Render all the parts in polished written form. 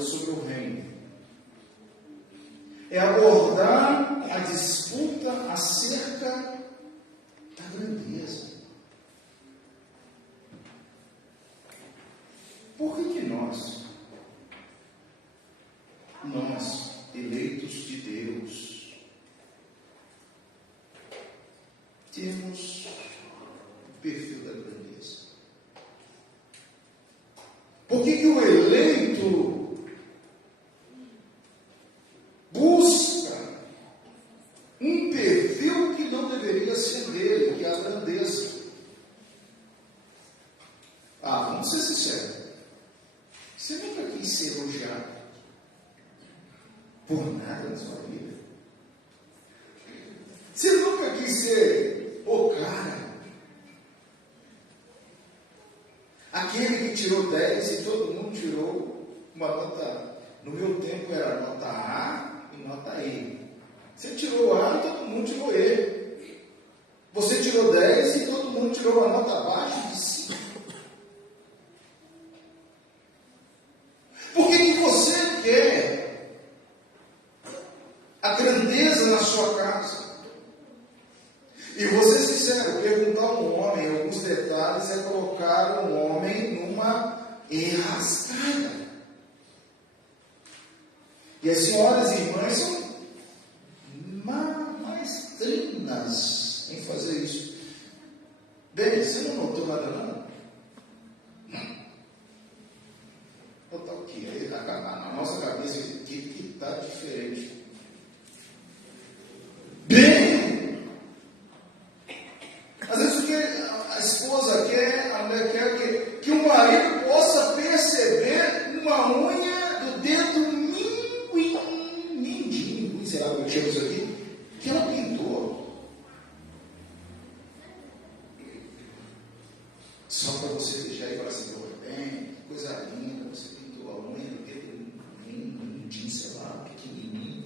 falando sobre o reino. É abordar a disputa acerca da grandeza. Por que nós, eleitos de Deus, temos o perfil da grandeza? Por que o eleito busca um perfil que não deveria ser dele, que é a grandeza? Vamos ser sinceros. Você nunca quis ser elogiado por nada na sua vida? Você nunca quis ser o cara? Aquele que tirou 10 e todo mundo tirou uma nota. No meu tempo era nota A e nota E. Você tirou A e todo mundo tirou E. Você tirou 10 e todo mundo tirou uma nota abaixo de 5. Por que você quer a grandeza na sua casa? E vou ser sincero, perguntar a um homem alguns detalhes é colocar um homem numa enrascada. E as senhoras e irmãs são maestrinas em fazer isso. Bem, você não notou nada não? Notar o quê? Na nossa cabeça que está diferente. Bem, às vezes o que a esposa quer, a mulher quer que o marido possa perceber uma unha do dedo mindinho, sei lá como chama isso aqui, que ela pintou. Só para você deixar aí e falar assim, bem, que coisa linda, você pintou a unha do dedo mindinho, sei lá, pequenininho.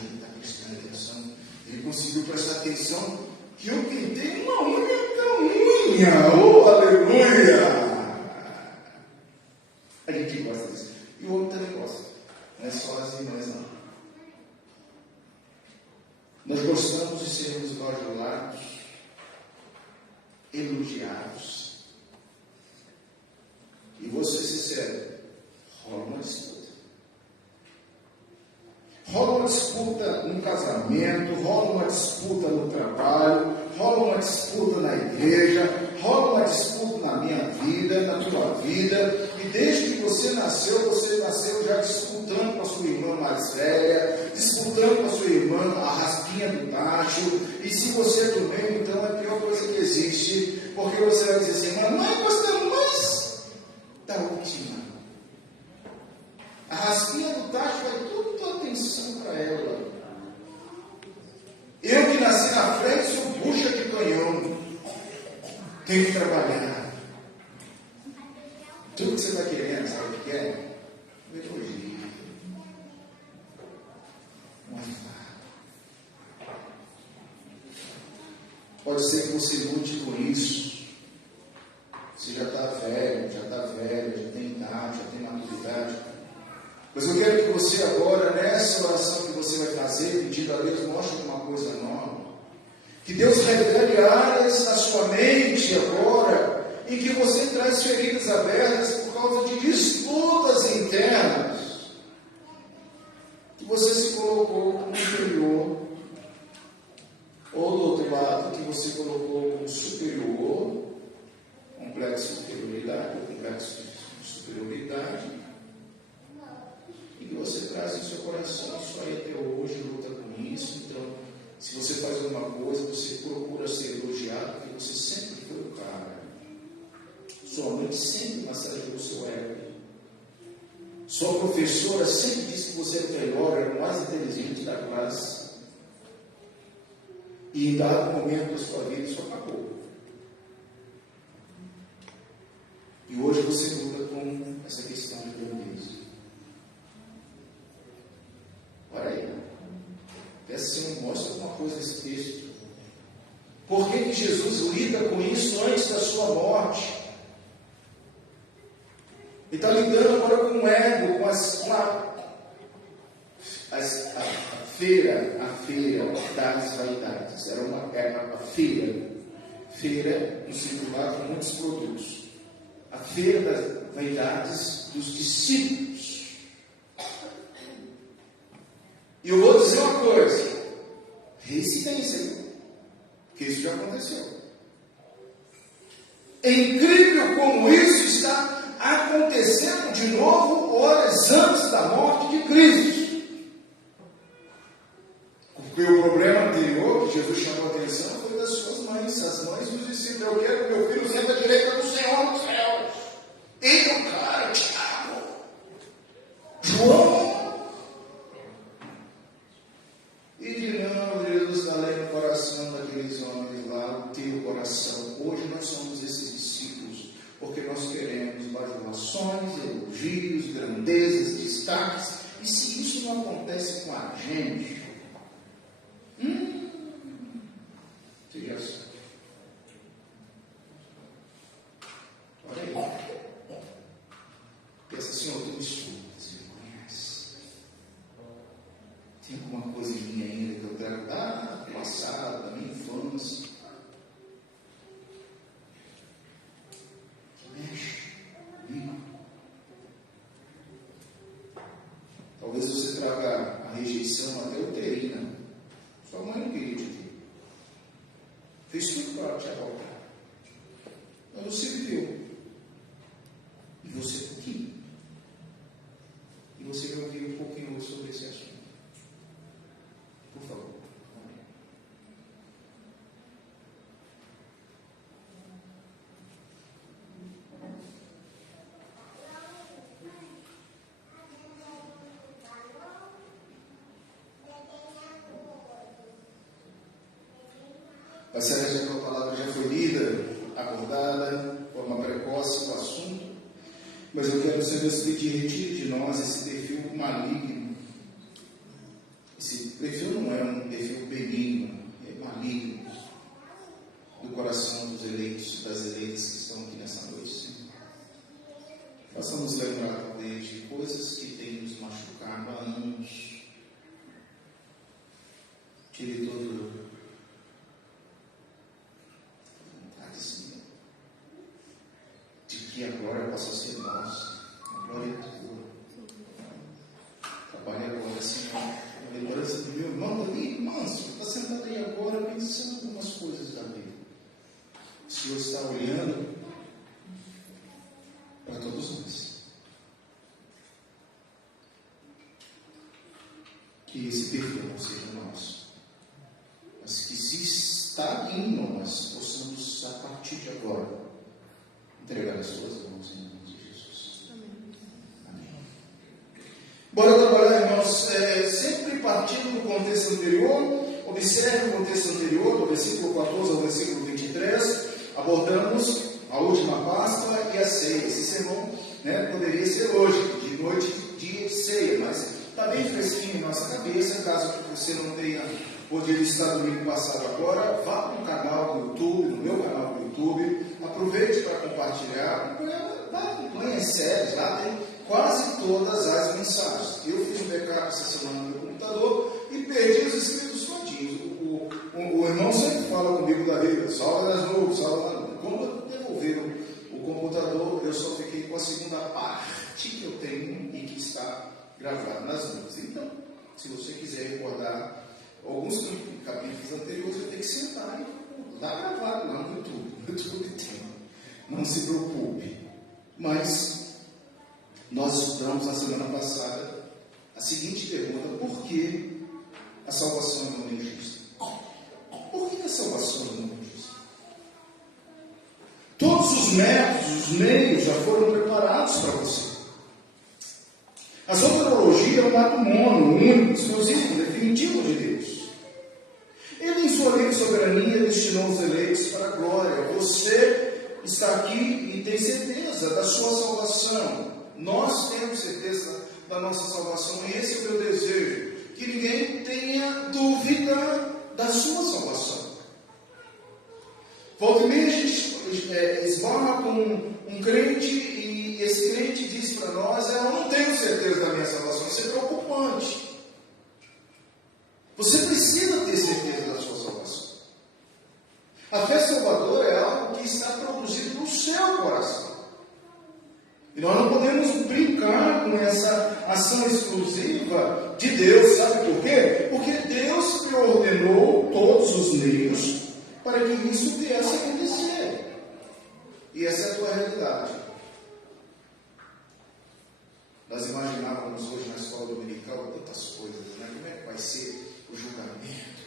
Ele está prestando atenção. Ele conseguiu prestar atenção que eu pintei uma unha tão unha. Oh, aleluia! A gente gosta disso. E o homem também gosta. Não é só as irmãs, não. Nós gostamos de sermos bajulados, elogiados. E vou ser sincero, rola uma disputa. Rola uma disputa no casamento, rola uma disputa no trabalho, rola uma disputa na igreja, rola uma disputa na minha vida, na tua vida. E desde que você nasceu já disputando com a sua irmã mais velha, disputando com a sua irmã a raspinha do tacho. E se você é do meio, então é a pior coisa que existe, porque você vai dizer assim, mamãe, gostamos mais da última. A raspinha do tacho vai toda tua atenção para ela. Eu que nasci na frente sou bucha de canhão. Tenho que trabalhar. Tudo que você está querendo, sabe o que é? Um elogio. Um afago. Pode ser que você lute com isso. Você já está velho, já tem idade, já tem maturidade. Mas eu quero que você agora, nessa oração que você vai fazer, pedindo a Deus, mostre uma coisa nova. Que Deus revele áreas na sua mente agora, em que você traz feridas abertas por causa de disputas internas. Que você se colocou como inferior, ou do outro lado, que você colocou como superior, complexo de superioridade, ou complexo de superioridade. E que você traz no seu coração, isso aí até hoje, luta com isso. Então, se você faz alguma coisa, você procura ser elogiado, porque você sempre foi o cara. Sua mãe sempre massageou o seu ego. Sua professora sempre disse que você era o melhor, era o mais inteligente da classe. E em dado momento da sua vida, isso acabou. E hoje você luta com essa questão de grandeza. Olha aí. Peça, Senhor, mostra alguma coisa nesse texto. Por que Jesus lida com isso antes da sua morte? Ele está lidando agora com o ego, com a feira das vaidades. Era a feira no singular com muitos produtos. A feira das vaidades dos discípulos. E eu vou dizer uma coisa, resistência, que isso já aconteceu. É incrível como isso está acontecendo de novo horas antes da morte de Cristo. Porque o problema anterior que Jesus chamou a atenção foi das suas mães, as mães dos discípulos. Eu quero que meu filho sente a direita do Senhor nos céus. Ele é o cara, Tiago, João. E de novo, Jesus está lendo o coração daqueles homens lá, o teu coração. Hoje nós somos esses discípulos, porque nós queremos bajulações, elogios, grandezas, destaques. E se isso não acontece com a gente, você já sabe. Olha aí. Pensa, Senhor, tu me escuta, você me conhece. Tem alguma coisa em mim ainda que eu trago do passado, da minha infância, que mexe comigo. Talvez você traga a rejeição até uterina. Sua mãe não queria te ver. Fez tudo para te abortar. Mas você viveu. E você está aqui. E você vai ouvir um pouquinho hoje sobre esse assunto. Por favor. Parece que a palavra já foi lida, abordada, de forma precoce o assunto, mas eu quero, Senhor, pedir, retire de nós esse perfil maligno. Esse perfil não é um perfil benigno, é maligno, do coração dos eleitos, das eleitas que estão aqui nessa noite, Senhor. Faça-nos lembrar, talvez, de coisas que têm nos machucado há anos. Tire todo que a glória possa ser nossa, a glória é tua. Trabalhe agora, Senhor, a lembrança do meu irmão ali, manso, está sentado aí agora pensando em algumas coisas da vida. O Senhor está olhando para todos nós. Que esse perfil não seja nosso, mas que se está em nós, possamos, a partir de agora, entregar as suas mãos em nome de Jesus. Amém. Bora trabalhar, irmãos, sempre partindo do contexto anterior. Observe o contexto anterior, do versículo 14 ao versículo 23. Abordamos a última Páscoa e a ceia. Esse sermão, poderia ser hoje, de noite, dia de ceia, mas está bem fresquinho em nossa cabeça. Caso você não tenha podido estar domingo passado agora, vá para o canal do YouTube, no meu canal do YouTube, aproveite para compartilhar, acompanhe as séries, lá tem quase todas as mensagens. Eu fiz um backup essa semana no meu computador e perdi os escritos todinhos. O irmão sempre fala comigo da Bíblia, salva das nuvens, salva das nuvens. Quando devolveram o computador, eu só fiquei com a segunda parte que eu tenho e que está gravada nas nuvens. Então, se você quiser recordar alguns capítulos anteriores, você tem que sentar e está gravado lá no YouTube. No YouTube tem. Não se preocupe. Mas nós estudamos na semana passada a seguinte pergunta: por que a salvação não é injusta? Por que a salvação não é injusta? Todos os métodos, os meios já foram preparados para você. A soteriologia é um ato mono, único, exclusivo, definitivo de Deus. Ele, em sua livre soberania, destinou os eleitos para a glória. Você está aqui e tem certeza da sua salvação. Nós temos certeza da nossa salvação e esse é o meu desejo. Que ninguém tenha dúvida da sua salvação. Volta e meia a gente esbarra com um crente e esse crente diz certeza da minha salvação, isso é preocupante. Você precisa ter certeza da sua salvação. A fé salvadora é algo que está produzido no seu coração. E nós não podemos brincar com essa ação exclusiva de Deus, sabe por quê? Porque Deus preordenou todos os meios para que isso viesse a acontecer. E essa é a tua realidade. Nós imaginávamos hoje na escola dominical tantas coisas, né? Como é que vai ser o julgamento?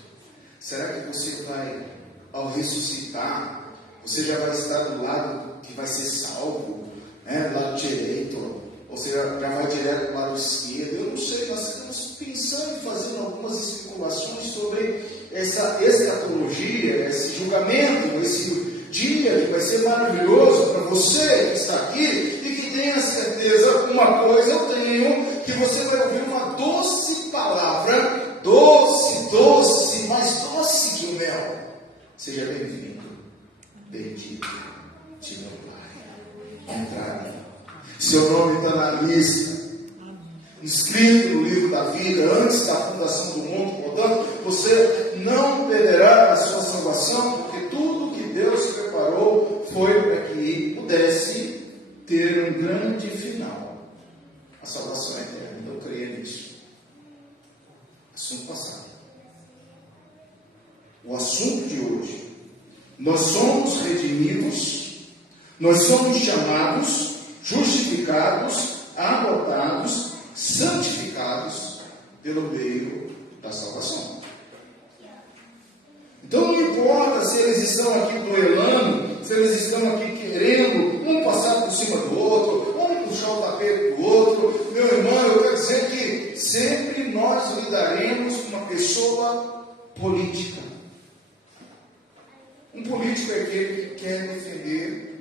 Será que você vai, ao ressuscitar, você já vai estar do lado que vai ser salvo? Do lado direito, ou seja, já vai direto para o lado esquerdo? Eu não sei, nós estamos pensando e fazendo algumas especulações sobre essa escatologia, esse julgamento, esse dia que vai ser maravilhoso para você que está aqui e que tenha certeza, uma coisa eu tenho, que você vai ouvir uma doce palavra, doce, mais doce que o mel. Seja bem-vindo, bendito de meu Pai. Entrar. Seu nome está na lista, inscrito no livro da vida, antes da fundação do mundo. Portanto, você não perderá a sua salvação, porque tudo que Deus preparou foi para que pudesse ter um grande final. A salvação é eterna, eu creio nisso. Assunto passado. O assunto de hoje: nós somos redimidos. Nós somos chamados, justificados, adotados, santificados pelo meio da salvação. Então não importa se eles estão aqui duelando, se eles estão aqui querendo um passar por cima do outro, um puxar o tapete do outro. Meu irmão, eu quero dizer que sempre nós lidaremos com uma pessoa política. Um político é aquele que quer defender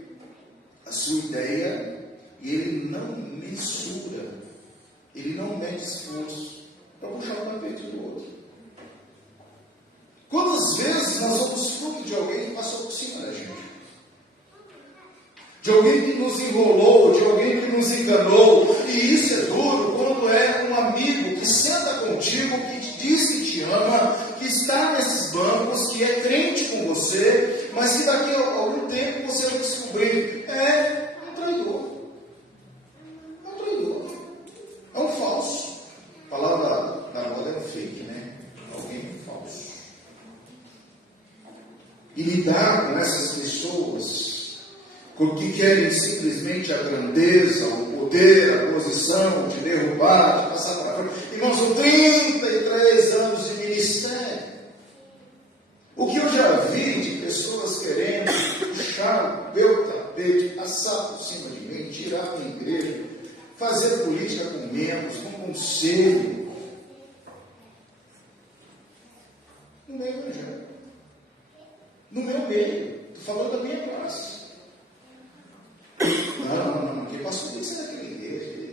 a sua ideia e ele não mensura, ele não mede esforço para puxar o tapete do outro. Quantas vezes nós somos fruto de alguém que passou por cima da gente? De alguém que nos enrolou, de alguém que nos enganou. E isso é duro quando é um amigo que senta contigo, que te diz que te ama, que está nesses bancos, que é crente com você, mas que daqui a algum tempo você vai descobrir, é um traidor. É um traidor. É um falso. A palavra da moda é um fake, né? Alguém falso. E lidar com essas pessoas que querem simplesmente a grandeza, o poder, a posição de derrubar, de passar para frente. Irmãos, são 33 anos de ministério. O que eu já vi de pessoas querendo puxar o meu tapete, passar por cima de mim, tirar a minha igreja, fazer política com membros, com conselho. No meu evangelho. No meu meio. Estou falando da minha classe. Não, porque pastor tem que ser daquela igreja.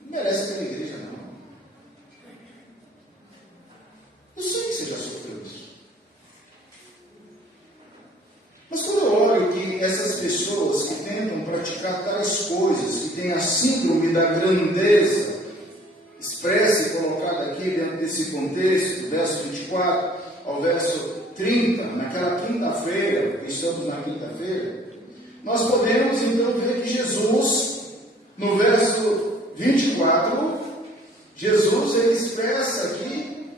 Não merece aquela igreja, não. Eu sei que você já sofreu isso. Mas quando eu olho que essas pessoas que tentam praticar tais coisas, que têm a síndrome da grandeza, expressa e colocada aqui dentro desse contexto, do verso 24 ao verso 30, naquela quinta-feira, estamos na quinta-feira, nós podemos então ver que Jesus, no verso 24, Jesus ele expressa aqui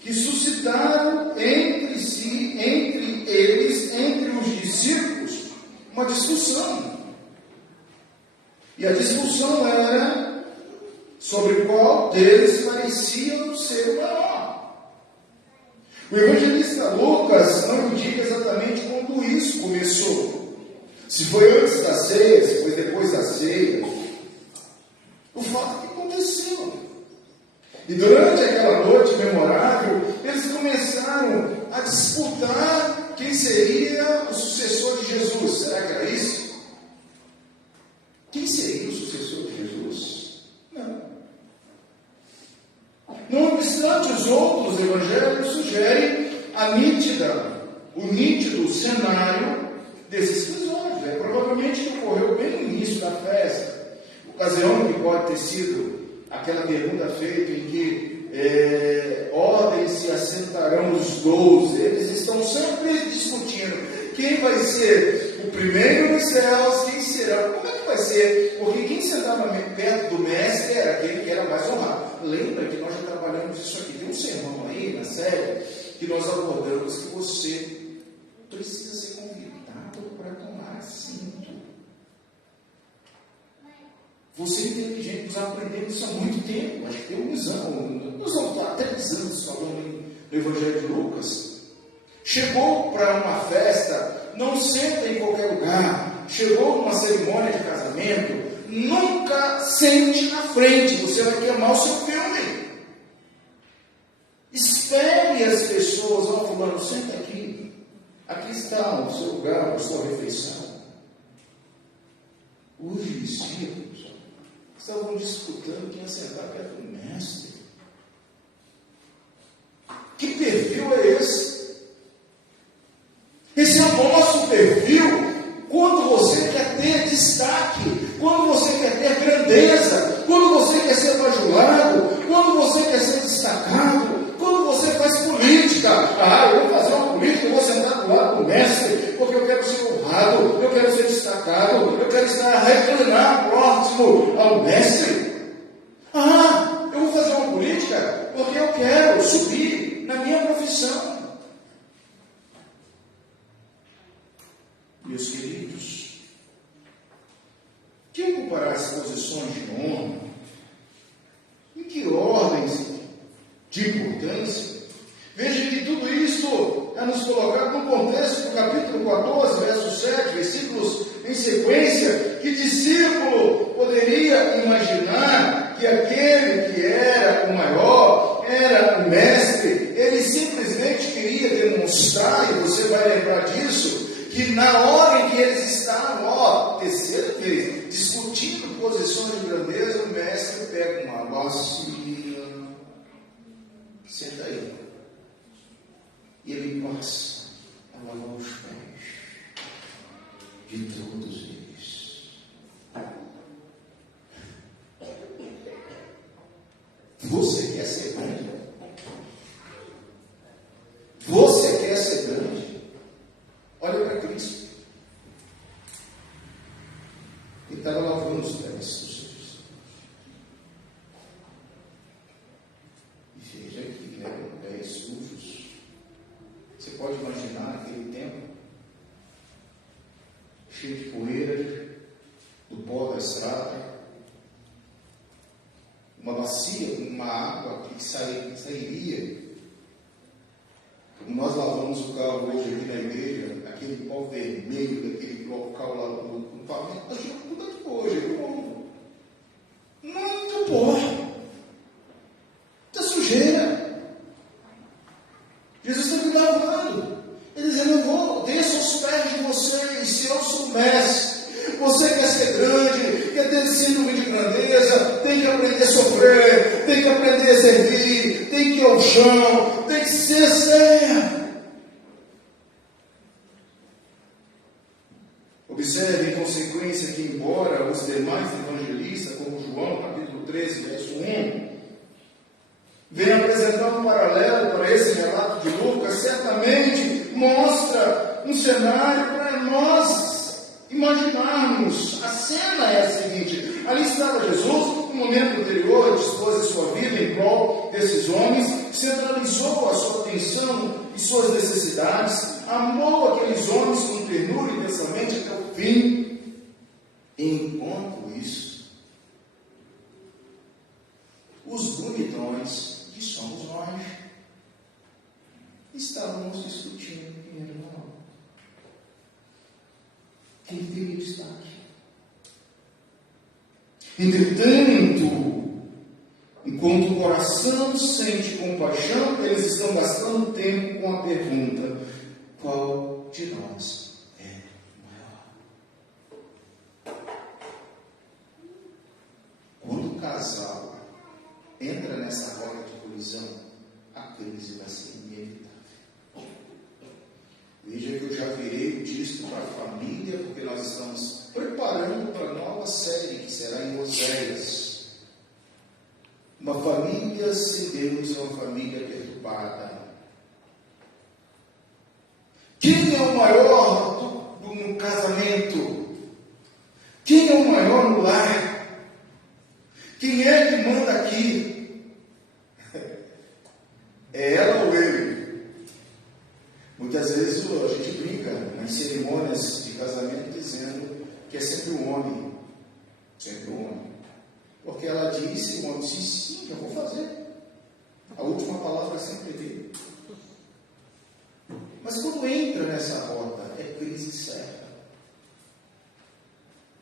que suscitaram entre si, entre eles, entre os discípulos, uma discussão. E a discussão era sobre qual deles parecia ser o maior. O evangelista Lucas não indica exatamente quando isso começou. Se foi antes da ceia, se foi depois da ceia. O fato é que aconteceu. E durante aquela noite memorável, eles começaram a disputar quem seria o sucessor de Jesus. Será que era isso? Quem seria o sucessor de Jesus? Não. Não obstante, os outros evangelhos sugerem o nítido cenário desses episódios. Provavelmente que ocorreu bem no início da festa, ocasião que pode ter sido aquela pergunta feita em que ordens se assentarão os 12. Eles estão sempre discutindo quem vai ser o primeiro nos céus, quem será, como é que vai ser, porque quem sentava perto do mestre era aquele que era mais honrado. Lembra que nós já trabalhamos isso aqui, tem um sermão aí na série que nós abordamos que você precisa ser convidado para tomar assento. Você é inteligente, nós aprendemos isso há muito tempo, acho que tem uns anos, nós vamos há 3 anos falando no Evangelho de Lucas. Chegou para uma festa, não senta em qualquer lugar. Chegou numa cerimônia de casamento, nunca sente na frente, você vai queimar o seu filme. Espere as pessoas, ó, fulano, senta aqui. Aqui está o seu lugar, a sua refeição. Os discípulos estavam disputando quem ia sentar perto do mestre. Que perfil é esse? Esse é o nosso perfil quando você quer ter destaque, quando você quer ter grandeza, quando você quer ser bajulado, quando você quer ser destacado, quando você faz política. Eu vou fazer uma política, eu vou sentar do lado do mestre, porque eu quero ser honrado, eu quero ser destacado, eu quero estar reclinar próximo ao mestre. Eu vou fazer uma política porque eu quero subir na minha profissão. Meus queridos, quem ocupará as posições de honra? Em que ordens de importância? Veja que tudo isso é nos colocado no contexto do capítulo 14, verso 7, versículos em sequência, que discípulo poderia imaginar que aquele que era o maior, era o mestre, ele simplesmente queria demonstrar, e você vai lembrar disso, que na hora em que eles estavam, terceira vez, discutindo posições de grandeza, o mestre pega uma bacia, senta aí, e ele passa a lavar os pés de todos eles. Você quer ser grande? Você quer ser grande? Olha para Cristo. Ele estava lavando os pés dos seus discípulos. E veja que eram pés sujos. Você pode imaginar naquele tempo, cheio de poeira, do pó da estrada, uma bacia com uma água que sairia. Como nós lavamos o carro hoje aqui na igreja, aquele pó vermelho daquele local lá no pavimento, a gente muda de pó hoje, muito pó, muita sujeira. Jesus está me lavando, ele dizendo: eu vou, desço aos pés de vocês. Se eu soubesse, você quer ser grande, quer ter síndrome de grandeza, tem que aprender a sofrer, tem que aprender a servir, tem que ir ao chão, tem que ser sério. Observe em consequência que, embora os demais evangelistas, como João, capítulo 13, verso 1, venham apresentar um paralelo para esse relato de Lucas, certamente mostra um cenário para nós imaginarmos. A cena é a seguinte: ali estava Jesus, no momento anterior, dispôs a sua vida em prol desses homens, centralizou a sua atenção e suas necessidades, amou aqueles homens com ternura intensamente até o fim. Enquanto isso, os bonitões, que somos nós, estávamos discutindo quem era o maior, quem teria destaque. Entretanto, enquanto o coração sente compaixão, eles estão gastando tempo com a pergunta: qual de nós é o maior? Quando o casal entra nessa roda de colisão, a crise vai ser inevitável. Veja que eu já virei o disco para a família, porque nós estamos preparando para a nova série que será em Oséias. Uma família sem Deus é uma família perturbada. Quem é o maior no casamento? Quem é o maior no lar? Quem é que manda aqui? É ela ou ele? Muitas vezes a gente brinca nas cerimônias de casamento dizendo que é sempre o homem. Sempre o homem. Porque ela disse, o homem disse, sim, eu vou fazer. A última palavra é sempre dele. Mas quando entra nessa rota, é crise certa.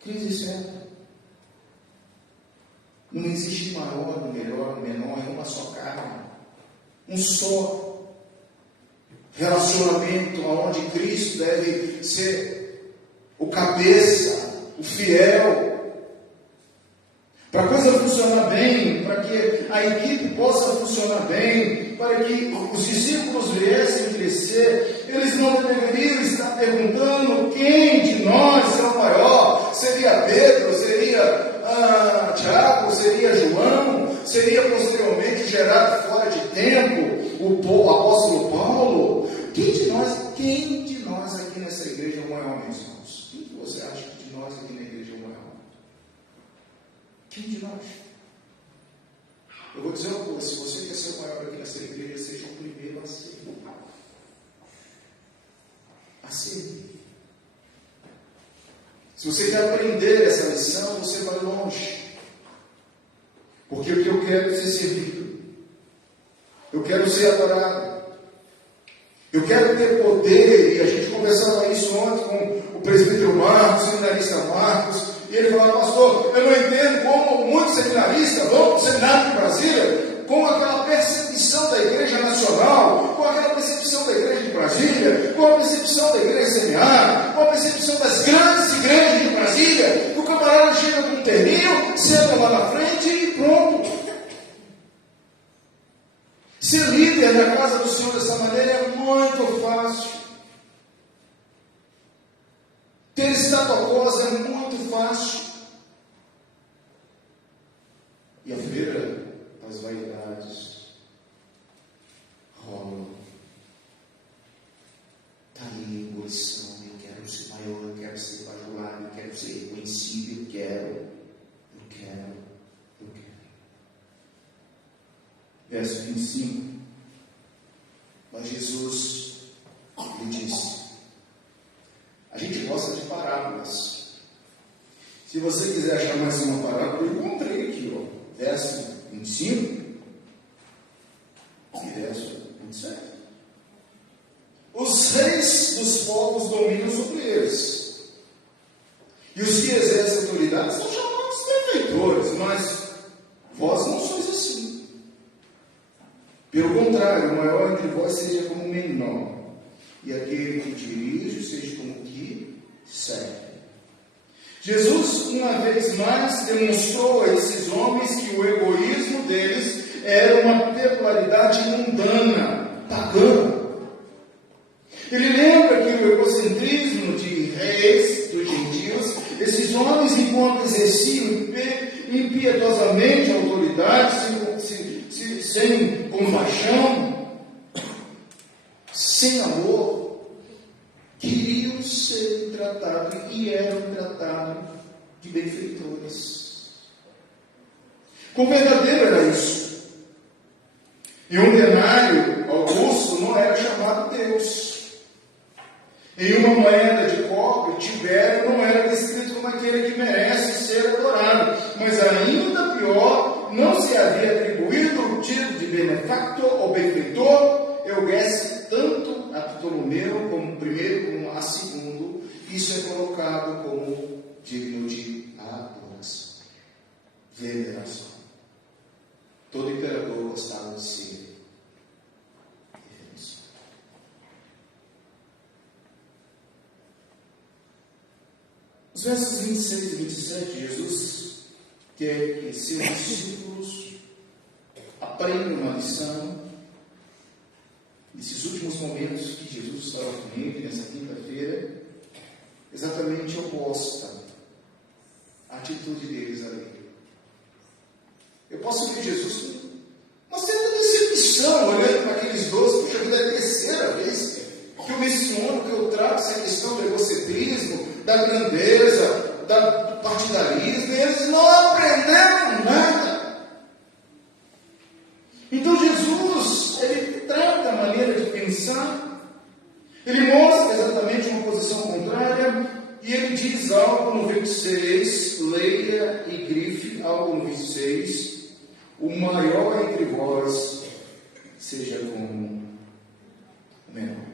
Crise certa. Não existe maior, melhor, menor, é uma só carne. Um só relacionamento onde Cristo deve ser o cabeça, o fiel. Para a coisa funcionar bem, para que a equipe possa funcionar bem, para que os discípulos viessem crescer, eles não deveriam estar perguntando quem de nós é o maior. Seria Pedro, seria Tiago, seria João, seria posteriormente gerado fora de tempo, o apóstolo Paulo. Quem de nós aqui nessa igreja é o maior, meus irmãos? Quem que você acha que de nós aqui na igreja é o maior? Quem de nós? Eu vou dizer uma coisa, se você quer ser o maior aqui nessa igreja, seja o primeiro a ser. A ser. Se você quer aprender essa lição, você vai longe. Porque o que eu quero é ser servido. Eu quero ser adorado. Eu quero ter poder, e a gente conversava isso ontem com o presbítero Marcos, o seminarista Marcos, e ele falava, pastor, eu não entendo como muitos seminaristas vão para o seminário de Brasília com aquela percepção da igreja nacional, com aquela percepção da igreja de Brasília, com a percepção da igreja seminário, com a percepção das grandes igrejas de Brasília, que o camarada chega com um terninho, senta lá na frente e pronto. Ser líder na casa do Senhor dessa maneira é muito fácil. Ter estátua cosa é muito fácil. E a feira das vaidades rola. Está ali a ebulição. Eu quero ser maior, eu quero ser bajulado, eu quero ser reconhecido, eu quero. Verso 25. Mas Jesus lhe disse. A gente gosta de parábolas. Se você quiser achar mais uma parábola, eu encontrei aqui, ó. Verso 25 e verso 27. Os reis dos povos dominam sobre eles. E os que exercem autoridade são chamados benfeitores, mas vós não sois assim. Pelo contrário, o maior entre vós seja como o menor, e aquele que dirige seja como o que serve. Jesus, uma vez mais, demonstrou a esses homens que o egoísmo deles era uma peculiaridade mundana, pagã. Ele lembra que o egocentrismo de reis, dos gentios, esses homens, enquanto exerciam impiedosamente a autoridade, sem compaixão, sem amor, queriam ser tratados e eram tratados de benfeitores. Quão verdadeiro era isso? E um denário augusto não era chamado Deus. Em uma moeda de cobre, Tibério não era descrito como aquele que merece ser adorado, mas ainda pior, não se havia atribuído o título de benefactor ou benfeitor, erguesse tanto a Ptolomeu como primeiro como a segundo, isso é colocado como digno de adoração, veneração. Todo imperador gostava de ser referência. Os versos 26 e 27, Jesus quer que seus discípulos aprendam uma lição nesses últimos momentos que Jesus estava com ele, nessa quinta-feira, exatamente oposta à atitude deles ali. Eu posso ver Jesus judaísmo, e eles não aprenderam nada. Então Jesus, ele trata a maneira de pensar, ele mostra exatamente uma posição contrária, e ele diz algo no 26, leia e grife algo no 26, o maior entre vós seja como o menor.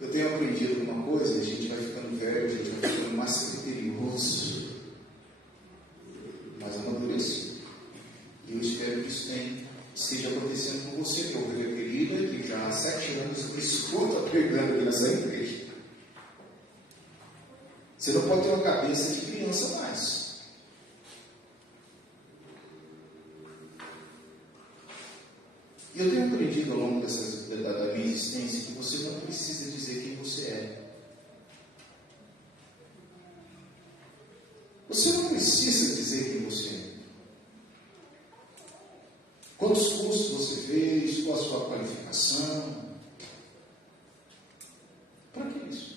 Eu tenho aprendido uma coisa, a gente vai ficando velho, a gente vai ficando mais criterioso, mais amadurecido. E eu espero que isso esteja acontecendo com você, minha ovelha querida, que já há 7 anos me escuta pregando aqui nessa igreja. Você não pode ter uma cabeça de criança mais. E eu tenho aprendido ao longo da minha existência que você não precisa dizer quem você é. Você não precisa dizer quem você é. Quantos cursos você fez, qual a sua qualificação? Para que isso?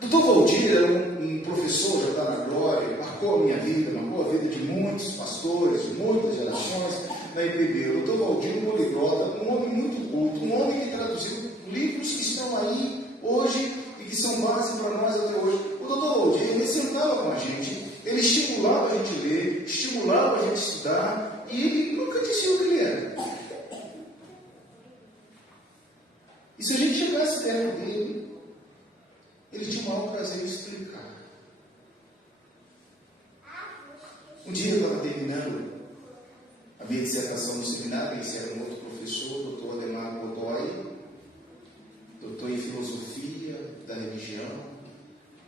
Dr. Valdir era um professor, já está na glória, marcou a minha vida, marcou a vida de muitos pastores, de muitas gerações na IPB. O Dr. Valdir, um poliglota, um homem muito culto, um homem que traduziu livros que estão aí hoje e que são base para nós até hoje. O Dr. Valdir, ele sentava com a gente, ele estimulava a gente a ler, estimulava a gente a estudar, e ele nunca dizia o que ele era. E se a gente chegasse perto dele, ele tinha o maior prazer em explicar. Um dia eu estava terminando a minha dissertação no seminário, esse era um outro professor, o Dr. Ademar Godoy, doutor em filosofia da religião,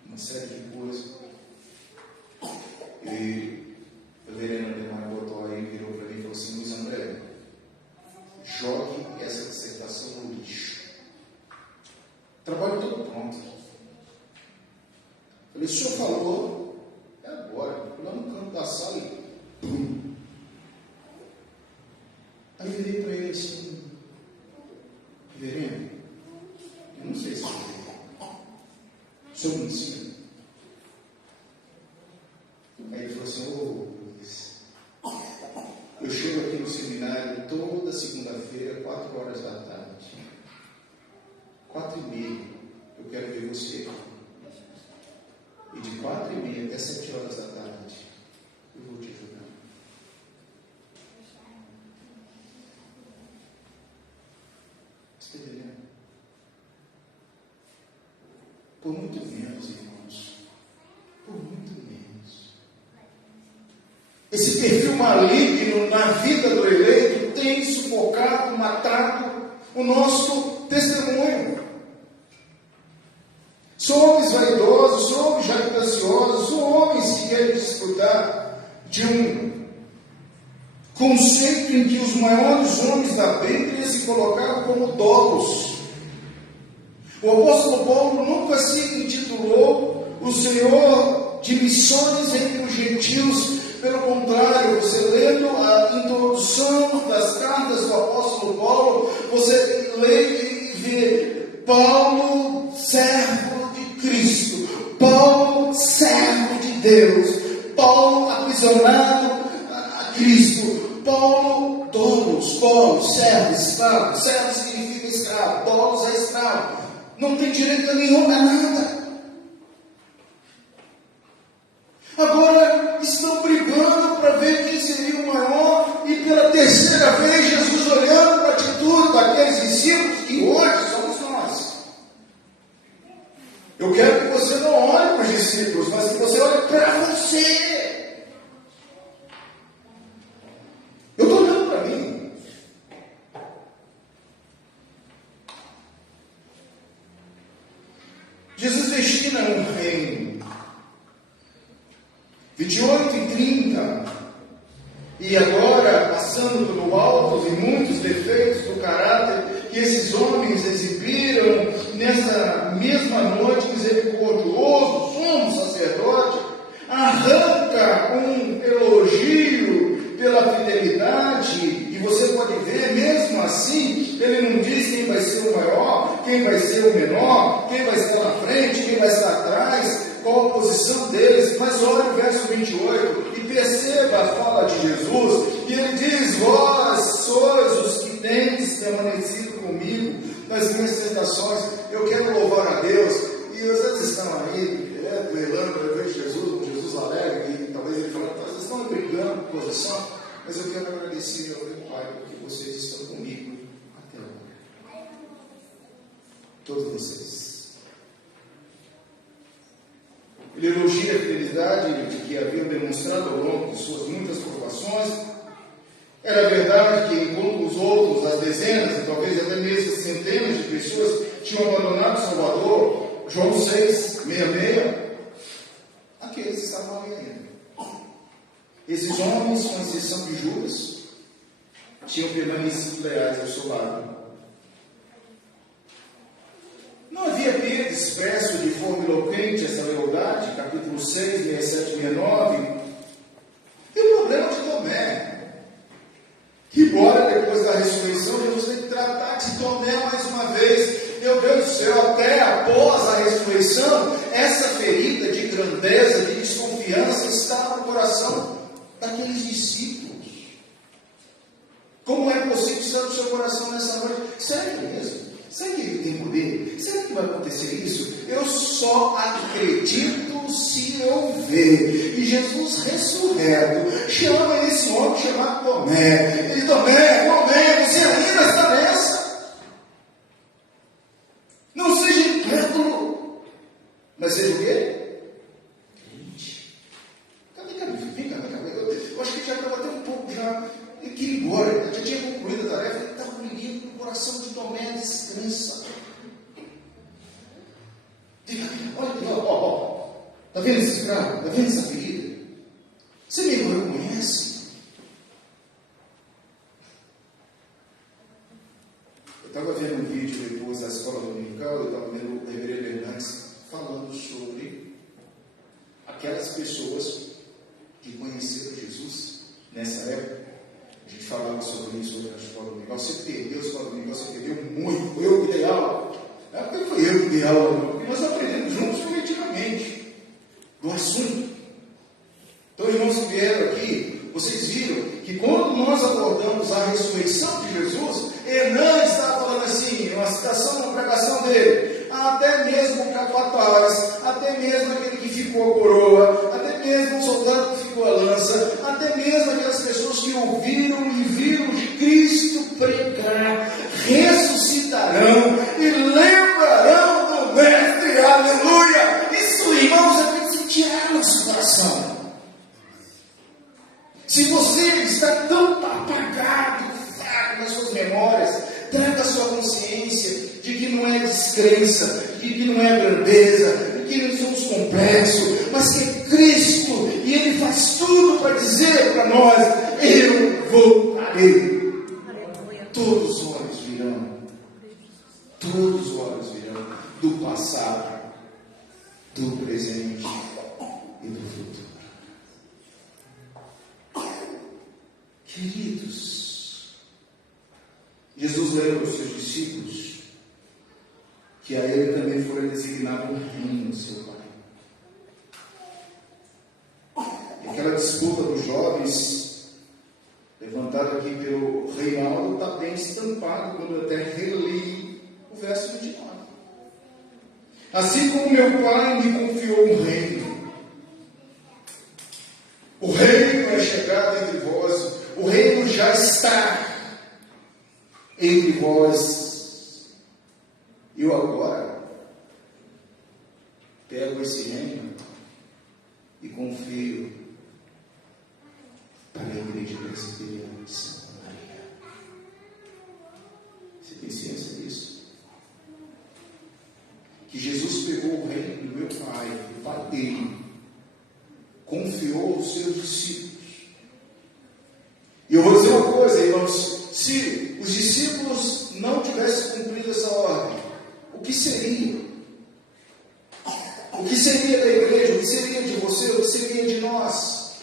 uma série de coisas. E o reverendo Ademar Godoy virou para mim e falou assim: Luiz André, jogue essa dissertação no lixo. Trabalho todo pronto. Falei, o senhor falou, é agora, fui lá no canto da sala e pum. Aí virei para ele assim: reverendo, eu não sei se o senhor me ensina. Aí ele falou assim: ô Luiz, eu chego aqui no seminário toda segunda-feira, 4 horas da tarde. 4h30, eu quero ver você. E de 4h30 até 7 horas da tarde, eu vou te ajudar. Você está entendendo? Por muito menos, irmãos. Por muito menos. Esse perfil maligno na vida do eleito tem sufocado, matado o nosso testemunho. São homens vaidosos, são homens jactanciosos, são homens que querem desfrutar de um conceito em que os maiores homens da Bíblia se colocaram como dolos. O apóstolo Paulo nunca se intitulou o Senhor de missões entre os gentios. Pelo contrário, você lendo a introdução das cartas do apóstolo Paulo, você lê e vê Paulo, servo de Cristo, Paulo, servo de Deus, Paulo, aprisionado a Cristo, Paulo, dolos, servo, escravo. Servo significa escravo, dolos é escravo, não tem direito nenhum a nada. Agora estão brigando para ver quem seria o maior, e pela terceira vez Jesus olhando para a atitude daqueles discípulos, que hoje somos nós. Eu quero que você não olhe para os discípulos, mas que você olhe para você. Eu estou olhando para mim. Jesus destina um reino 28 e 30, e agora, passando pelo alto e muitos defeitos do caráter que esses homens exibiram nessa mesma noite, misericordioso, sumo sacerdote, arranca um elogio pela fidelidade, e você pode ver, mesmo assim, ele não diz quem vai ser o maior, quem vai ser o menor, orações, eu quero louvar a Deus, e às vezes estão aí, duelando, eu vejo Jesus, um Jesus alegre, e talvez ele fale, vocês estão brigando por posição, mas eu quero agradecer ao meu Pai, porque vocês estão comigo até agora. Todos vocês. Ele elogia a fidelidade de que haviam demonstrado ao longo de suas muitas provações. Era verdade que, enquanto os outros, as dezenas, e talvez até mesmo centenas de pessoas, tinham abandonado o Salvador, João 6:66, aqueles estavam ali ainda. Esses homens, com exceção de Judas, tinham permanecido leais ao seu lado. Não havia Pedro expresso de forma eloquente essa lealdade, capítulo 6, 67, 69. E o problema de Tomé, que embora depois da ressurreição, Jesus tem que tratar de Tomé mais uma vez. Meu Deus do céu, até após a ressurreição, essa ferida de grandeza, de desconfiança, está no coração daqueles discípulos. Como é possível estar no seu coração nessa noite? Sério mesmo? Será que ele tem poder? Será que vai acontecer isso? Eu só acredito se eu ver. E Jesus ressurreto chama esse homem chamado Tomé. Ele, Tomé, você ainda está nessa? Não seja incrédulo, mas seja o quê? Crente. Vem cá. Eu acho que já estava até um pouco já. Ele queria ir embora, já tinha concluído a tarefa, ele estava menino no coração de Tomé, descansa. Olha, está vendo esse escravo? Está vendo essa ferida? Você me reconhece? Eu estava vendo um vídeo depois da escola dominical, eu estava vendo o reverendo Hernandes falando sobre aquelas pessoas que conheceram Jesus nessa época. A gente falava sobre isso na escola dominical. Você perdeu a escola dominical, você perdeu muito. Foi eu que dei aula. Não é porque foi eu que dei aula, não. Porque nós aprendemos juntos coletivamente do assunto. Então, irmãos que vieram aqui, vocês viram que quando nós abordamos a ressurreição de Jesus, Hernandes estava falando assim, uma citação, uma pregação dele, até mesmo o capataz, até mesmo aquele que ficou a coroa, até mesmo o soldado que ficou a lança, até mesmo aquelas pessoas que ouviram e viram Cristo pregar, ressuscitarão e lembrarão do Mestre, aleluia. Isso, irmãos, é para se tirar no seu coração. Se você está tão apagado, fraco nas suas memórias, traga a sua consciência de que não é descrença, de que não é grandeza, de que não somos complexos, mas que é Cristo, e Ele faz tudo para dizer para nós, eu voltarei. Todos os olhos virão do passado, do presente e do futuro. Queridos, Jesus lembra aos seus discípulos que a ele também foi designado um reino do seu Pai. E aquela disputa dos jovens, levantada aqui pelo Reinaldo, está bem estampado quando eu até reli o verso 29. Assim como meu Pai me confiou um reino, o reino é chegado entre vós, o reino já está entre vós. Eu agora pego esse reino e confio para a igreja presbiteriana de Santa Maria. Você tem ciência disso? Que Jesus pegou o reino do meu Pai, do Pai dele, confiou aos seus discípulos. E eu vou dizer uma coisa, irmãos, se os discípulos não tivessem cumprido essa ordem, o que seria? O que seria da igreja? O que seria de você? O que seria de nós?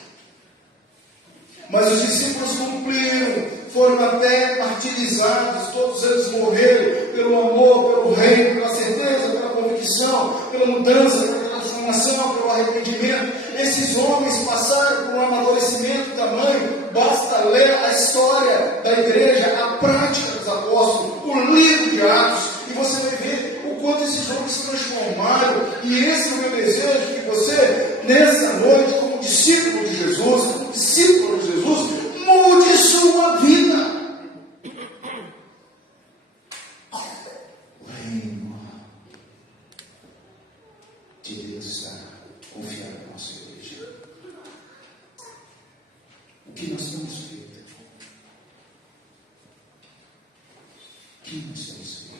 Mas os discípulos cumpriram, foram até martirizados, todos eles morreram pelo amor, pelo reino, pela certeza, pela convicção, pela mudança, pela transformação, pelo arrependimento. Esses homens passaram por um amadurecimento tamanho, basta ler a história da igreja, a prática dos apóstolos, o livro de Atos, e você vai ver quanto esses homens se transformaram. E esse é o meu desejo, que você, nessa noite, como discípulo de Jesus, mude sua vida. O reino de Deus está confiado na nossa igreja. O que nós temos feito? O que nós temos feito?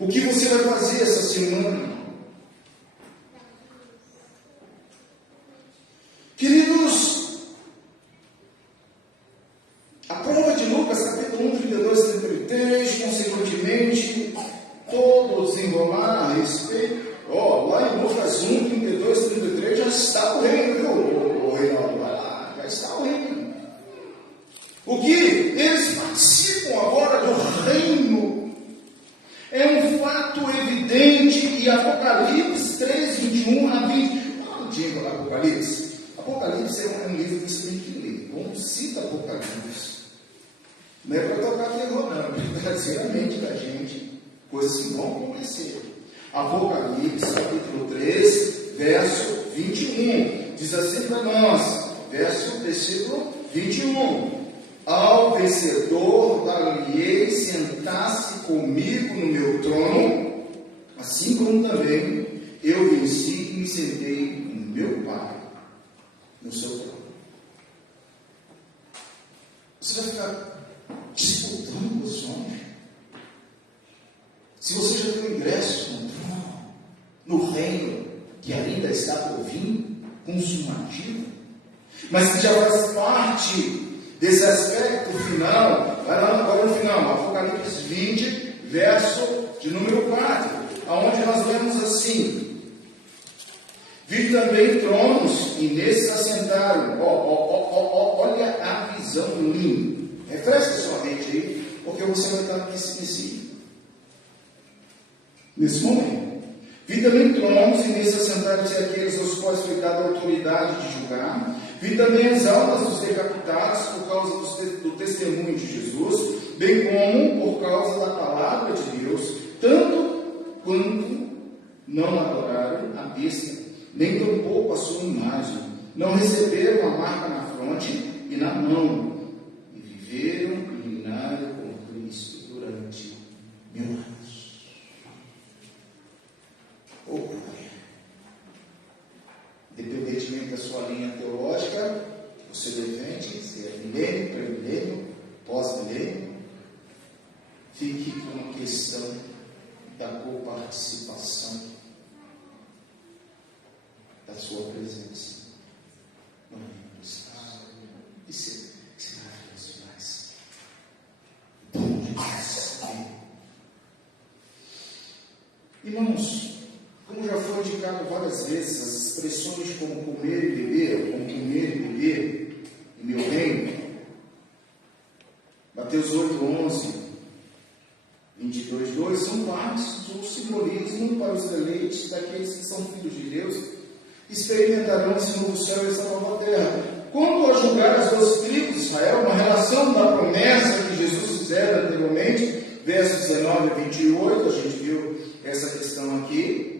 O que você vai fazer essa semana? Queridos, a prova de Lucas, capítulo 1, 32 e 33, consequentemente, todo o desenrolar a respeito, lá em Lucas 1, 32 e 33, já está o reino, viu, o Reinaldo? Vai lá, já está o reino. O que eles participam agora do reino é um fato evidente, e Apocalipse 3, 21 a 20. Qual o dia do Apocalipse? Apocalipse é um livro que você tem que ler. Como cita Apocalipse? Não é para tocar terror, não. É para dizer a mente da gente. Coisas que vão acontecer. Apocalipse, capítulo 3, verso 21. Diz assim para nós, versículo 21. Ao vencedor dar-lhe-ei sentar-se comigo no meu trono, assim como também eu venci e me sentei no meu Pai, no seu trono. Você vai ficar disputando posições? Se você já tem ingresso no trono, no reino que ainda está por vir, consumativo, mas que já faz parte desse aspecto final, vai lá agora no final, Apocalipse 20, verso de número 4, aonde nós lemos assim: vi também tronos, e nesses assentaram. Olha a visão linda. Refresca sua mente aí, porque você vai estar nesse momento. Vi também tronos, e nesses assentaram-se aqueles aos quais foi dada a autoridade de julgar. Vi também as almas dos decapitados por causa do testemunho de Jesus, bem como por causa da palavra de Deus, tanto quanto não adoraram a besta, nem tampouco a sua imagem, não receberam a marca na fronte e na mão, e viveram e reinaram com Cristo durante 1000 anos. Independentemente da sua linha teológica, que você defende, se é milênio, pré-milênio, pós-milênio, fique com a questão da coparticipação da sua presença no reino dos céus. Isso é maravilhoso demais. Bom demais. Irmãos, como já foi indicado várias vezes, as expressões como comer e beber em meu reino, Mateus 8, 11, 22, 2, são partes do simbolismo para os eleitos daqueles que são filhos de Deus, experimentarão esse novo céu e essa nova terra. Quanto a julgar as 12 tribos de Israel, uma relação da promessa que Jesus fizera anteriormente, versos 19 a 28, a gente viu essa questão aqui.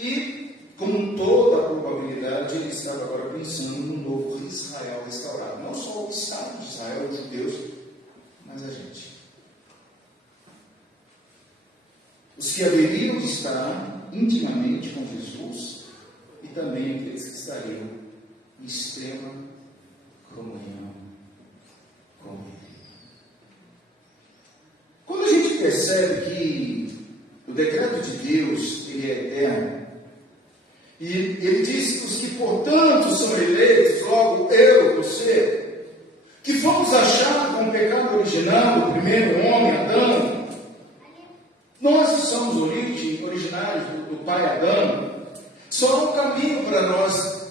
E, com toda a probabilidade, ele estava agora pensando no novo Israel restaurado. Não só o Estado de Israel, os judeus, mas a gente. Os que haveriam de estar intimamente com Jesus e também aqueles que estariam em extrema comunhão com Ele. Quando a gente percebe que o decreto de Deus ele é eterno, e ele diz que os que, portanto, são eleitos, logo eu, você, que fomos achados com o pecado original do primeiro homem, Adão, nós que somos originários do pai Adão, só há um caminho para nós,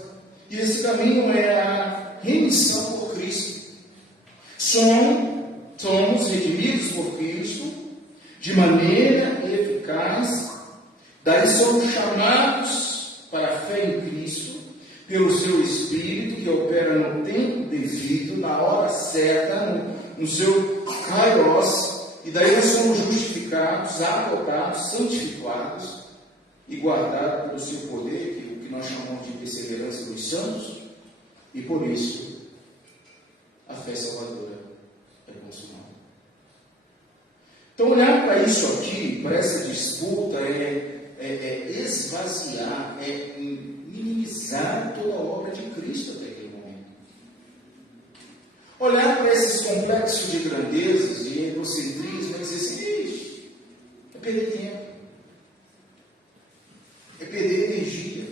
e esse caminho é a remissão por Cristo. Somos redimidos por Cristo de maneira eficaz, daí somos chamados para a fé em Cristo, pelo seu Espírito que opera no tempo devido, na hora certa, no seu kairos, e daí nós somos justificados purificados, adotados, santificados e guardados pelo seu poder, que é o que nós chamamos de perseverança dos santos, e por isso a fé salvadora é consumada. Então, olhar para isso aqui, para essa disputa, é esvaziar, é minimizar toda a obra de Cristo até aquele momento. Olhar para esses complexos de grandezas, de egocentrismo, e dizer assim, é perder tempo, é perder energia.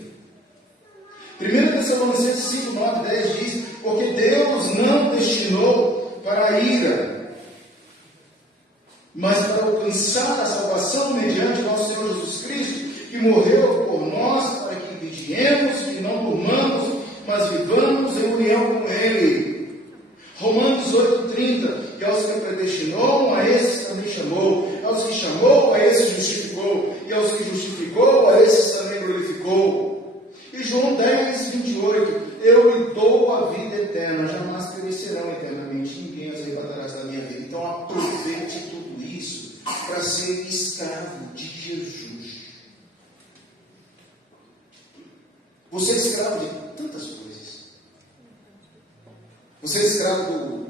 1 Tessalonicenses 5, 9, 10 diz, porque Deus não destinou para a ira, mas para alcançar a salvação mediante nosso Senhor Jesus Cristo, que morreu por nós, para que vigiemos, que não durmamos, mas vivamos em união com Ele. Romanos 8,30, que aos que predestinou, a esses também chamou, aos que chamou, a esses justificou, e aos que justificou, a esses também glorificou. E João 10, 28, eu lhe dou a vida eterna, jamais perecerão eternamente, ninguém as arrebatará da minha vida. Então aproveite tudo isso para ser escravo de Jesus. Você é escravo de tantas coisas. Você é escravo do...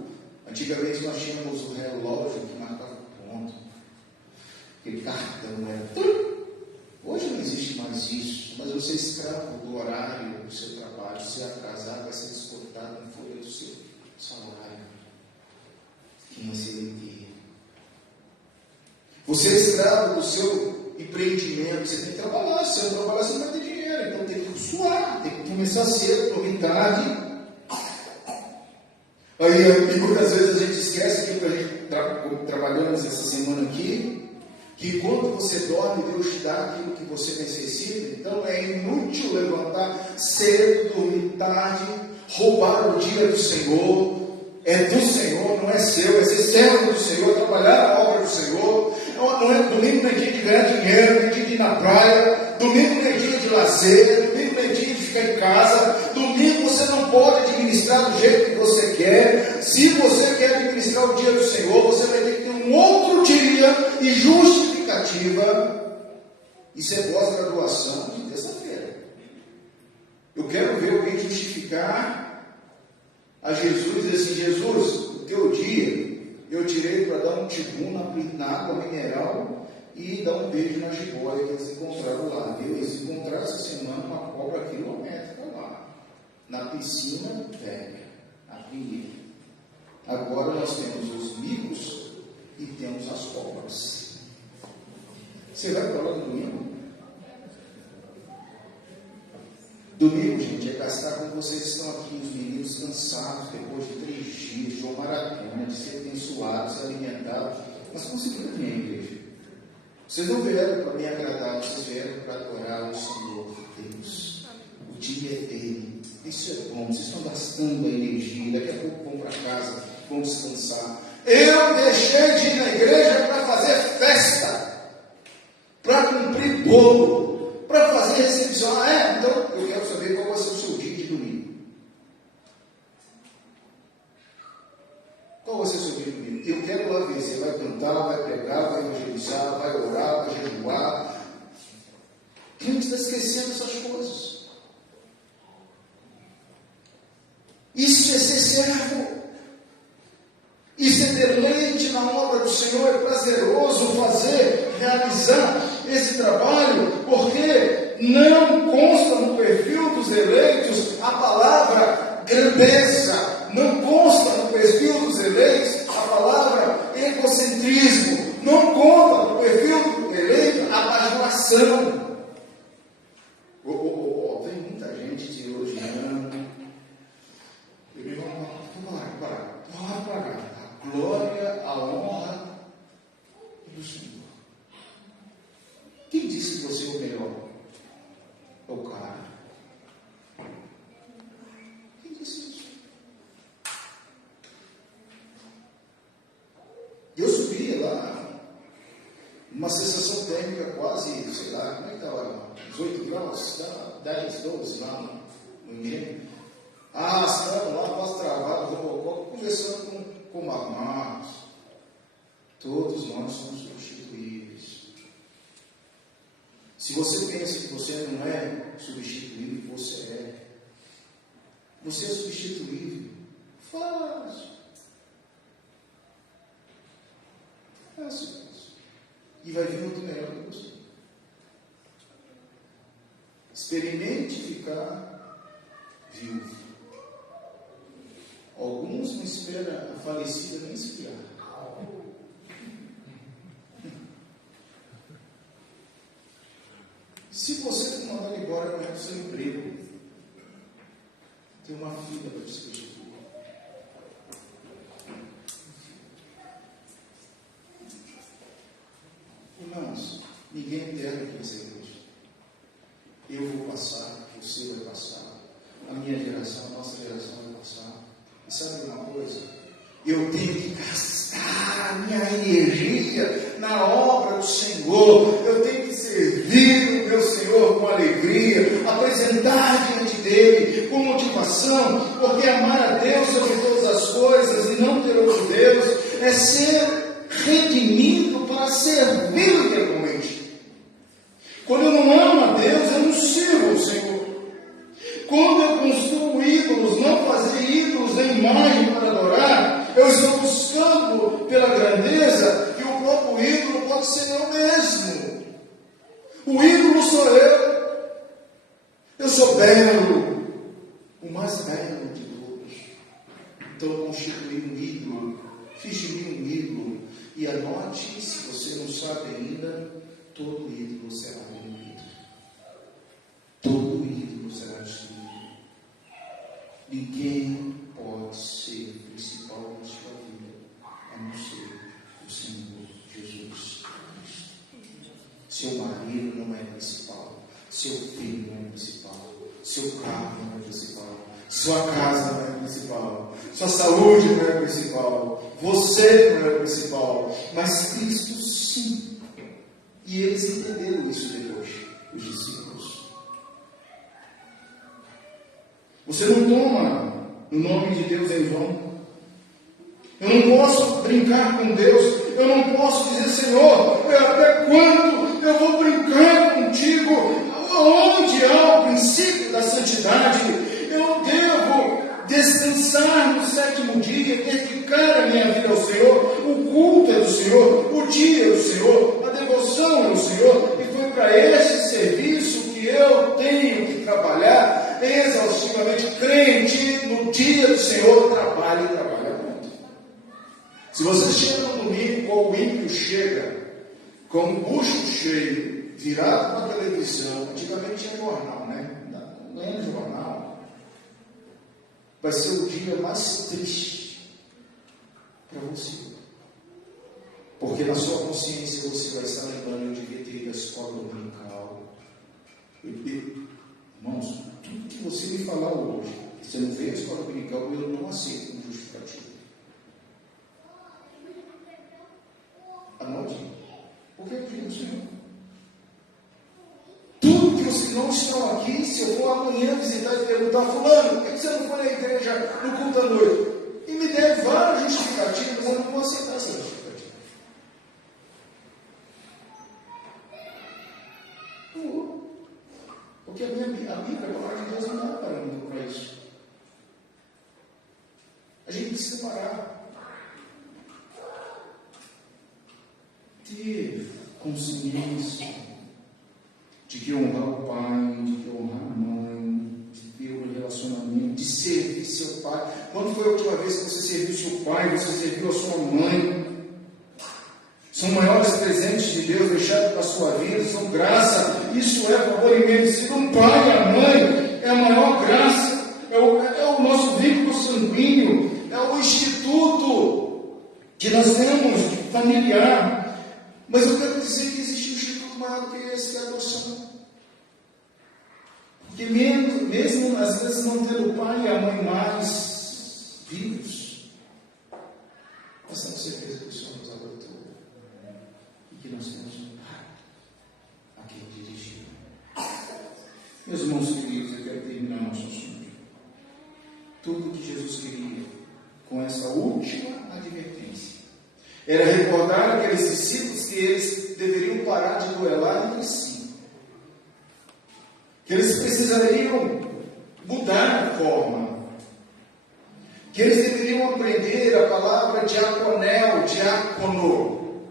Antigamente nós tínhamos o relógio que marcava o ponto. Aquele cartão, né? Hoje não existe mais isso, mas você é escravo do horário do seu trabalho. Se atrasar, vai ser descontado em folha do seu salário. Financeiro. Você é escravo do seu empreendimento. Você tem que trabalhar. Se você não trabalhar, você não vai ter dinheiro. Então tem que suar, tem que começar cedo, dormir tarde. E muitas vezes a gente esquece que a gente trabalhamos essa semana aqui, que quando você dorme, Deus te dá aquilo que você necessita. Então é inútil levantar cedo, dormir tarde, roubar o dia do Senhor. É do Senhor, não é seu, é ser servo do Senhor, trabalhar a obra do Senhor. Não é domingo, não é dia de ganhar dinheiro, não é dia de ir na praia, domingo não é dia de lazer, domingo não é dia de ficar em casa, domingo você não pode administrar do jeito que você quer. Se você quer administrar o dia do Senhor, você vai ter que ter um outro dia e justificativa. Isso é pós-graduação de terça-feira. Eu quero ver alguém justificar a Jesus e dizer assim, Jesus, o teu dia eu tirei para dar um tibum na água mineral e dar um beijo na jiboia que eles encontraram lá. Eles encontraram essa semana uma cobra quilométrica lá, na piscina velha, na primeira. Agora nós temos os micos e temos as cobras. Você vai para lá no domingo? Domingo, gente, é gastar como vocês estão aqui, os meninos cansados, depois de 3 dias, de uma maratona, de ser abençoados, alimentados, mas conseguiram vir à igreja. Vocês não vieram para me agradar, vocês vieram para adorar o Senhor Deus. O dia é dele. Isso é bom, vocês estão gastando a energia, daqui a pouco vão para casa, vão descansar. Eu deixei de ir na igreja para fazer festa, para cumprir bolo, para fazer recepção. Então eu quero saber qual vai ser o seu dia de domingo. Qual vai ser o seu dia de domingo? Eu quero lá ver, você vai cantar, vai pregar, vai evangelizar, vai orar, vai jejuar. A gente está esquecendo essas coisas. Isso é ser servo. Isso é deleite na obra do Senhor. É prazeroso realizar esse trabalho, porque não consta no perfil dos eleitos a palavra grandeza. Não consta no perfil dos eleitos a palavra egocentrismo. Não consta no perfil do eleito a bajulação. Tem muita gente te elogiando. Vamos para cá. A glória, a honra do Senhor. Quem disse que você é o melhor? É o cara. Quem disse isso? Eu subi lá, numa sensação térmica quase, sei lá, como é que estava lá? 18 graus, 10, 12 lá no inverno. Estava lá, quase travado, conversando com o Marcos. Todos nós somos substituíveis. Se você pensa que você não é substituível, você é. Você é substituível. Fácil. Fácil. E vai vir outro melhor que você. Experimente ficar viúvo. Alguns não esperam a falecida nem esfriar. Se você for mandado embora, não é do seu emprego. Tem uma filha para te substituir. Irmãos, ninguém é eterno aqui nessa igreja. Eu vou passar, você vai passar, a minha geração, a nossa geração vai passar. E sabe uma coisa? Eu tenho que gastar a minha energia na obra do Senhor. Eu tenho que servir o meu Senhor com alegria, apresentar diante dele com motivação, porque amar a Deus sobre todas as coisas e não ter outro Deus é ser redimido para servir realmente. Quando eu não amo a Deus, eu não sirvo ao Senhor. Quando eu construo ídolos, não fazer ídolos em imagem para adorar, eu estou buscando pela grandeza, e o próprio ídolo pode ser eu mesmo. O ídolo sou eu. Eu sou belo, o mais belo de todos. Então eu constituí um ídolo, fiz de mim um ídolo. E anote, se você não sabe ainda, todo ídolo será demolido. Todo ídolo será destruído. Ninguém pode ser o principal na sua vida, a não ser o Senhor Jesus Cristo. Seu marido não é principal, seu filho não é principal, seu carro não é principal, sua casa não é principal, sua saúde não é principal, você não é principal, mas Cristo sim. E eles entenderam isso depois, os discípulos. Você não toma o nome de Deus em vão. Eu não posso brincar com Deus. Eu não posso dizer, Senhor, até quando eu vou brincar contigo? Onde há o princípio da santidade? Eu devo descansar no sétimo dia, dedicar a minha vida ao Senhor. O culto é do Senhor, o dia é do Senhor, a devoção é do Senhor. E foi para esse serviço que eu tenho que trabalhar exaustivamente. Crente, no dia do Senhor, trabalha muito. Se você chega no domingo, ou o ímpio chega com o bucho cheio, virado para a televisão, antigamente tinha jornal, né? Não é jornal. Vai ser o dia mais triste para você. Porque na sua consciência você vai estar lembrando, eu devia ter ido à escola dominical. Irmãos, tudo que você me falar hoje, que você não veio à escola dominical, eu não aceito como justificativo. Anote. Por que eu digo, Senhor? Tudo que vocês não estão aqui, se eu for amanhã visitar e perguntar, fulano, por que você não foi na igreja no culto à noite? E me der várias justificativas, eu não vou aceitar essa justificativa. Porque a Bíblia, a palavra de Deus, não é parâmetro para isso. A gente precisa parar. Ter consciência de que honrar o pai, de que honrar a mãe, de ter um relacionamento, de servir seu pai. Quando foi a última vez que você serviu seu pai, você serviu a sua mãe? São maiores presentes de Deus deixados para a sua vida, são graça. Isso é favor imerecido. Um pai e a mãe é a maior graça, é o nosso vínculo sanguíneo, é o instituto que nós temos familiar. Mas eu quero dizer que existe um instituto maior do que esse, que é a adoção. Porque mesmo às vezes não tendo o pai e a mãe mais vivos, nós temos certeza que o Senhor nos adotou. E que nós temos um pai a quem dirigir. Meus irmãos queridos, eu quero terminar nosso assunto. Tudo que Jesus queria com essa última advertência Era recordar aqueles discípulos que eles deveriam parar de duelar entre si. Que eles precisariam mudar a forma. Que eles deveriam aprender a palavra diaconel, diácono.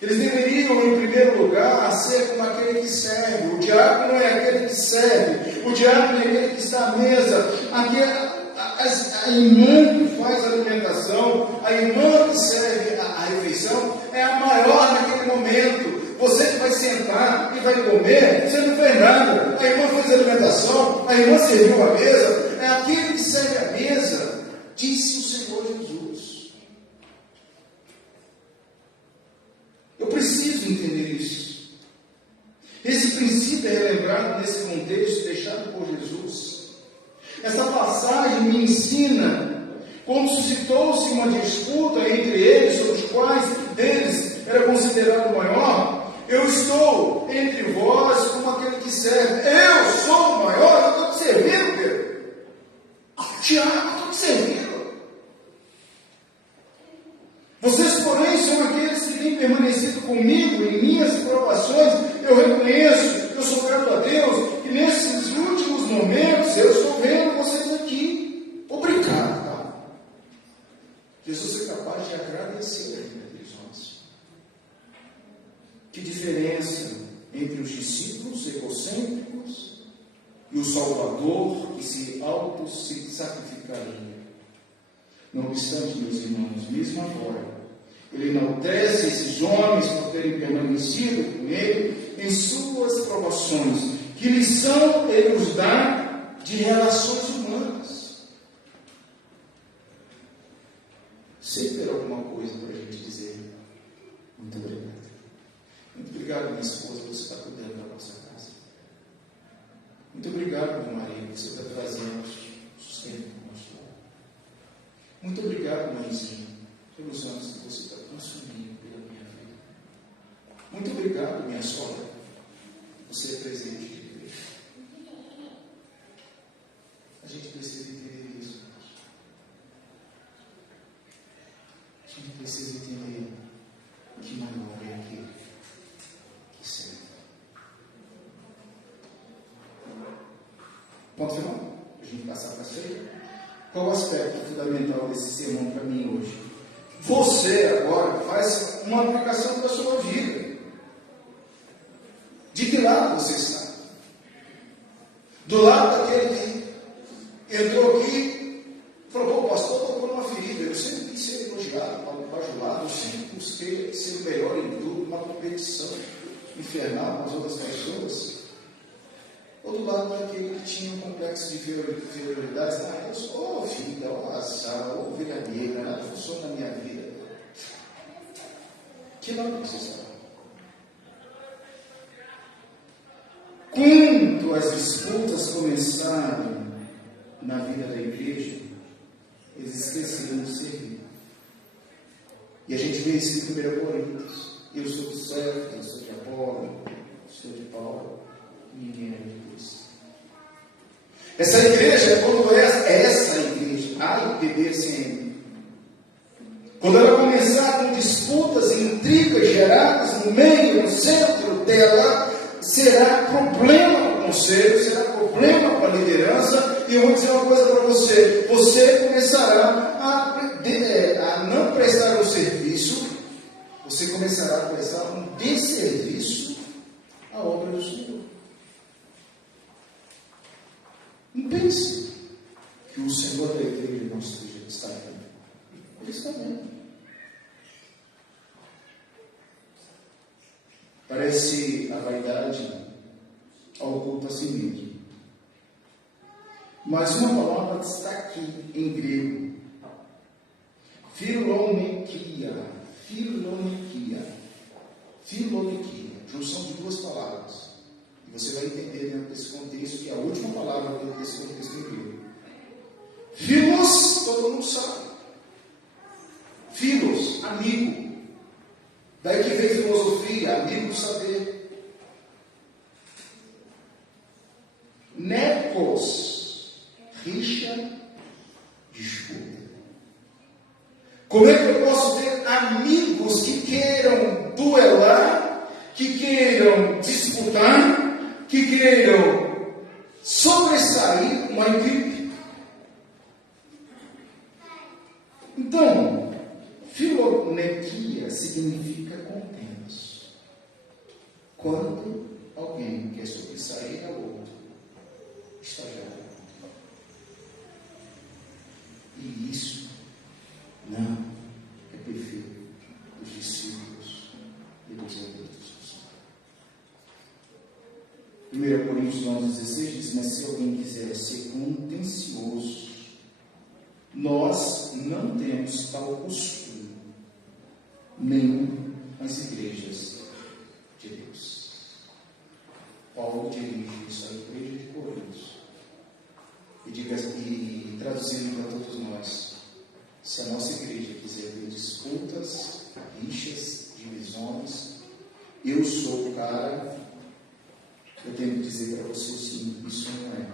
Eles deveriam, em primeiro lugar, ser como aquele que serve. O diácono é aquele que serve. O diácono é aquele que está à mesa. A irmã que faz a alimentação, a irmã que serve a refeição, é a maior naquele momento. Você que vai sentar e vai comer, você não fez nada. A irmã fez a alimentação, a irmã serviu a mesa. É aquele que serve a mesa, disse o Senhor Jesus. Eu preciso entender isso. Esse princípio é relembrado nesse contexto deixado por Jesus. Essa passagem me ensina quando suscitou-se uma disputa entre eles, sobre os quais deles era considerado maior. Eu estou entre vós como aquele que serve. Eu sou o maior, eu estou te servindo, Pedro. Tiago, eu estou te servindo. Vocês, porém, são aqueles que têm permanecido comigo em minhas provações. Eu reconheço, eu sou grato a Deus, que nesses últimos momentos eu estou vendo vocês aqui. Obrigado, tá? Jesus é capaz de agradecer a vida dos homens. Que diferença entre os discípulos egocêntricos e o Salvador que se auto-sacrificaria. Não obstante, meus irmãos, mesmo agora, ele enaltece esses homens por terem permanecido com ele em suas provações. Que lição ele nos dá de relações humanas? Sempre ter alguma coisa para a gente dizer. Muito obrigado. Muito obrigado, minha esposa, por você estar cuidando da nossa casa. Muito obrigado, meu marido, por você estar trazendo sustento para o nosso lar. Muito obrigado, mãezinha, pelos anos que você está consumindo pela minha vida. Muito obrigado, minha sogra, você é presente de Deus. A gente precisa entender isso. A gente precisa entender que maior é aquele que serve. Ponto final? Para a gente passar para a ceia. Qual o aspecto fundamental desse sermão para mim hoje? Você agora faz uma aplicação para a sua vida. De que lado você está? Do lado daquele que entrou aqui e falou: o pastor tocou numa ferida. Eu sempre quis ser elogiado, bajulado, eu sempre busquei ser o melhor em tudo, uma competição infernal com as outras pessoas. Ou do lado daquele que tinha um complexo de inferioridade, eu sou filha, ou azar, ou ovelha negra, nada funciona na minha vida. Que lado você está? Quando as disputas começaram na vida da igreja, eles esqueceram de servir. E a gente vê isso em 1 Coríntios. Eu sou de Cefas, eu sou de Apolo, eu sou de Paulo. Ninguém é de Deus. Essa igreja, quando essa igreja, a IPBCM, quando ela começar com disputas e intrigas geradas no meio, no centro dela, será problema para o conselho, será problema para a liderança. E eu vou dizer uma coisa para você: você começará a não prestar um serviço, você começará a prestar um desserviço à obra do Senhor. Não pense que o Senhor da igreja não está vendo. Ele está vendo. Parece a vaidade ao culto a si mesmo. Mas uma palavra está aqui em grego. Filoniquia. Junção de duas palavras. Você vai entender dentro desse contexto que é a última palavra dentro desse contexto em grego. Filos, todo mundo sabe. Filos, amigo. Daí que vem filosofia, amigo saber. Nepos, rixa, disputa. Como é que eu posso ter amigo disputar, que queiram sobressair uma equipe. Então, filonequia significa contento. Quando alguém quer sobressair ao outro, está já. E isso não é perfil dos discípulos e dos outros. 1 Coríntios 11,16 diz: mas se alguém quiser ser contencioso, nós não temos tal costume, nem as igrejas de Deus. Paulo dirige isso à igreja de Corinto e traduzindo para todos nós: se a nossa igreja quiser ter disputas, rixas, divisões, eu sou o cara. Eu tenho que dizer para você, sim, isso não é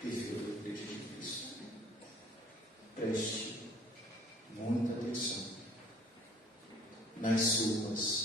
perfil da igreja de Cristo. Preste muita atenção nas suas